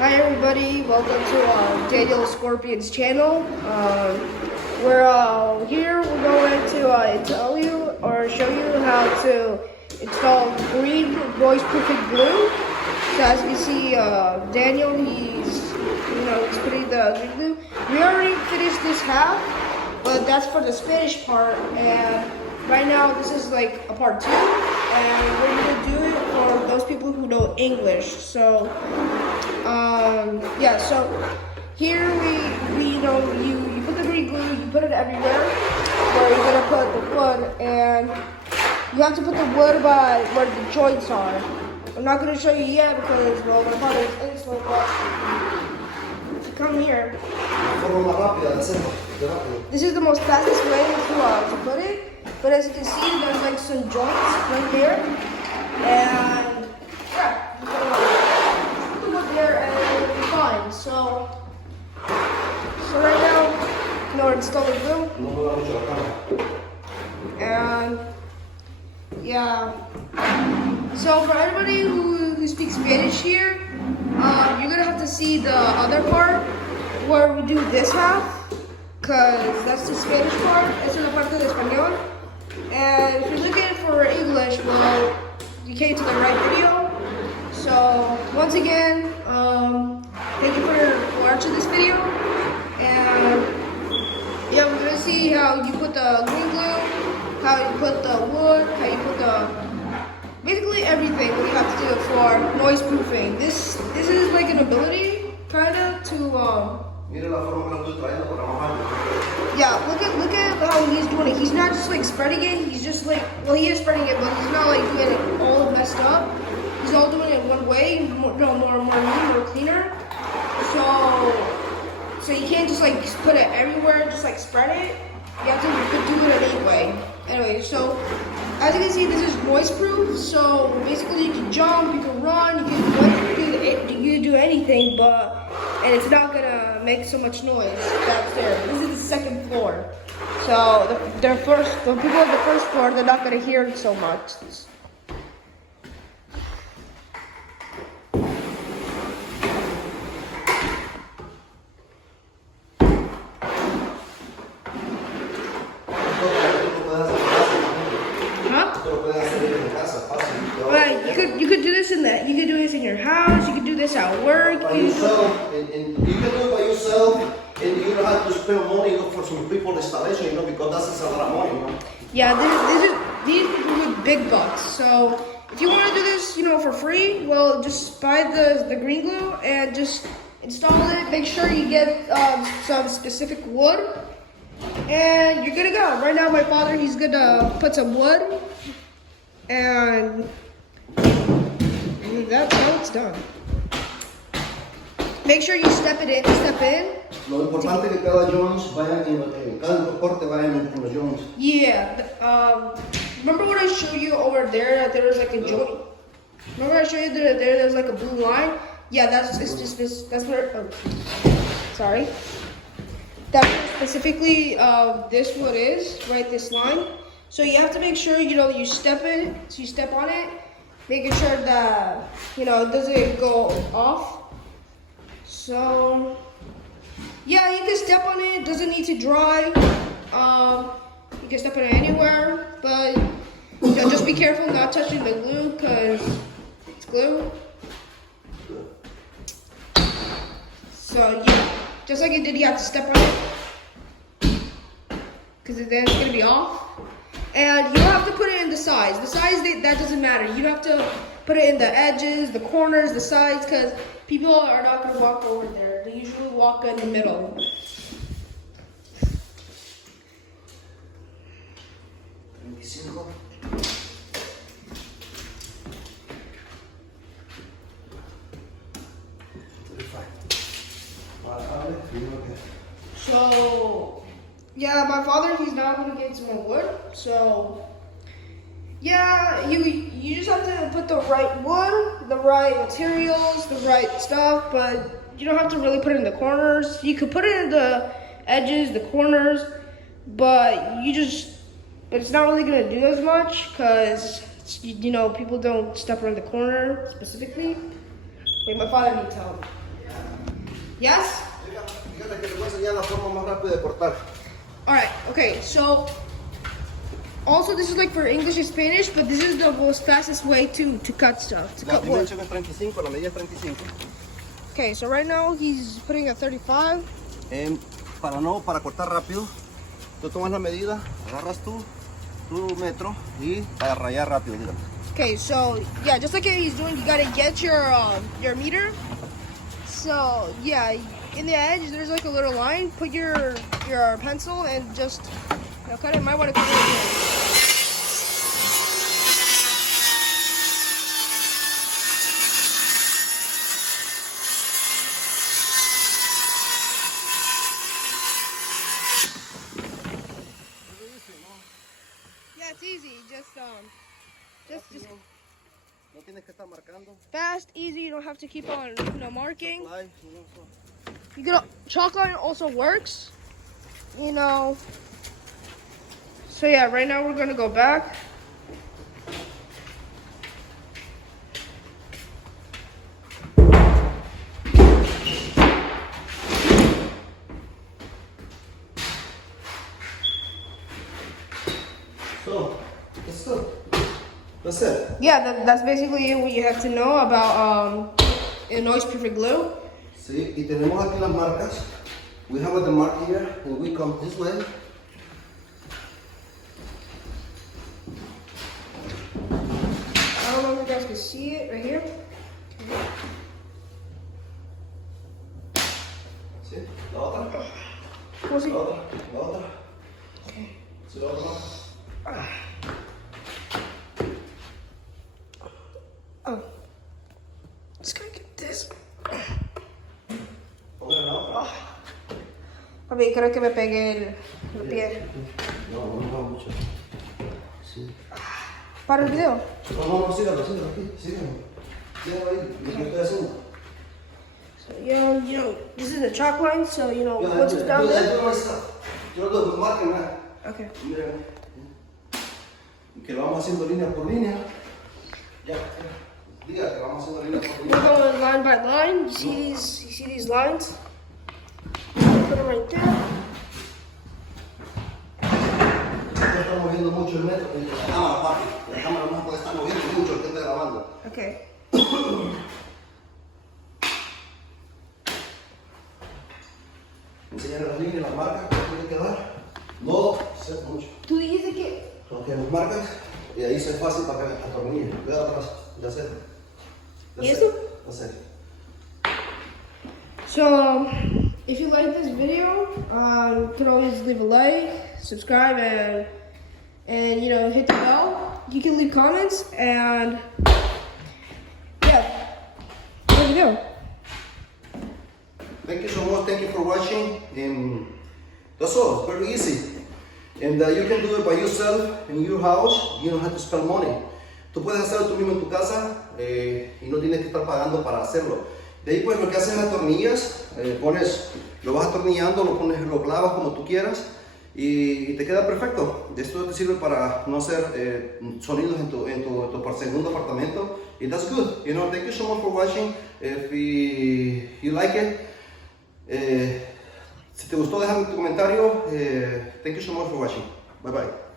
Hi everybody, welcome to Daniel Scorpion's channel. We're here, we're going to tell you or show you how to install green noise-proofing glue. So as you see, Daniel, he's putting the green glue. We already finished this half, but that's for the Spanish part, and right now this is like a part 2, and we're gonna do it for those people who know English. So yeah, so here we you put the green glue, you put it everywhere where you're gonna put the wood, and you have to put the wood by where the joints are. I'm not gonna show you yet because, well, my father is in slow, but if you come here, this is the most fastest way to put it. But as you can see, there's like some joints right here, and yeah, put the wood there and it'll be fine. So right now, we're installing glue, and yeah. So for everybody who speaks Spanish here, you're gonna have to see the other part where we do this half, because that's the Spanish part. Esa es la parte de español. And if you're looking for English, well, you came to the right video. So once again, thank you for watching this video. And yeah, we're gonna see how you put the green glue, how you put the wood, how you put basically everything what you have to do for noise proofing. This is like an ability kinda to yeah, look at how he's doing it. He's not just like spreading it, he's just like, well, he is spreading it, but he's not like doing it all messed up. He's all doing it one way, more cleaner. So you can't just like put it everywhere, just like spread it. You have to do it anyway. Anyway, so as you can see, this is noise proof. So basically, you can jump, you can run, you can do anything, and it's not gonna make so much noise downstairs. This is the second floor. So the people on the first floor, they're not gonna hear it so much. You could do this you could do this in your house, you could do this at work. By yourself, and you can do it by yourself, and you don't have to spend money for some people installation, because that's a lot of money, Yeah, these people with big bucks. So if you want to do this, for free, well, just buy the green glue and just install it. Make sure you get some specific wood, and you're gonna go. Right now, my father, he's gonna put some wood, and that's how it's done. Make sure you step in. Lo importante es que cada joints cada corte vaya en los joints. Yeah. Remember when I showed you over there that there was like a joint? Remember I showed you that there's like a blue line? Yeah, that's where. Oh, sorry. That's where specifically this wood is, right? This line. So you have to make sure you step in. So you step on it, making sure that it doesn't go off. So yeah, you can step on it. Doesn't need to dry. You can step on it anywhere, but just be careful not touching the glue because it's glue. So yeah, just like you did, you have to step on it because then it's gonna be off. And you have to put it in the sides. The sides, that doesn't matter. You have to put it in the edges, the corners, the sides, because people are not going to walk over there. They usually walk in the middle. So yeah, my father, he's now going to get some more wood. So yeah, you just have to put the right wood, the right materials, the right stuff, but you don't have to really put it in the corners. You could put it in the edges, the corners, but it's not really going to do as much because people don't step around the corner specifically. Wait, my father needs help. Yes? Fíjate que te voy a enseñar la forma más rápida de cortar. Alright, okay, so also this is like for English and Spanish, but this is the most fastest way to cut stuff, to La cut wood. dimensión es 35, la medida es 35. Okay, so right now he's putting a 35. Para cortar rápido, tú tomas la medida, agarras tu metro y a rayar rápido. Dígame. Okay, so yeah, just like he's doing, you gotta get your meter. So yeah, in the edge there's like a little line. Put your pencil and just cut it. You might want to cut it again. Yeah, it's easy. Just No tienes que estar marcando. fast, easy. You don't have to keep on, marking. Fly, You get chalk line also works, So yeah, right now we're gonna go back. So, that's it. Yeah, that's basically what you have to know about a noise perfect glue. Sí, y tenemos aquí las marcas. We have the mark here, and we come this way. I don't know if you guys can see it right here. Sí, la otra. We'll see. La otra. La otra. Sí, la otra. Oh, just gotta get this. Ponle la otra. Papi, creo que me pegué el pie. No mucho. Sí. Para el video. No, sígalo aquí, sígalo. Sígalo ahí, lo que estoy haciendo. So, this is the chalk line, so, once it's I down do there. my stuff. Yo lo doy marking, man. Okay. Miren. Y que lo vamos haciendo línea por línea. Ya. Diga que vamos haciendo línea por We're línea. going line by line. You see these lines? Put them right there. No está moviendo mucho el metro. La cámara, papi. La cámara no puede estar moviendo mucho el que está grabando. Okay. Enseñar las líneas, las marcas que tienen que dar. No sé mucho. Tú dijiste que. Ok, las marcas. Y ahí es fácil para que atornille. Ve atrás. Ya sé. ¿Y esto? Ya sé. So, if you like this video, you can always leave a like, subscribe, and hit the bell. You can leave comments, and yeah, there we go. Thank you so much. Thank you for watching. And that's all. It's very easy. And you can do it by yourself in your house. You don't have to spend money. Tú puedes hacerlo tú mismo en tu casa y no tienes que estar pagando para hacerlo. De ahí pues lo que haces es atornillas, lo vas atornillando, lo clavas como tú quieras y te queda perfecto. Esto te sirve para no hacer sonidos en tu segundo apartamento. Y that's good. Thank you so much for watching. If you like it, si te gustó déjame tu comentario. Thank you so much for watching. Bye bye.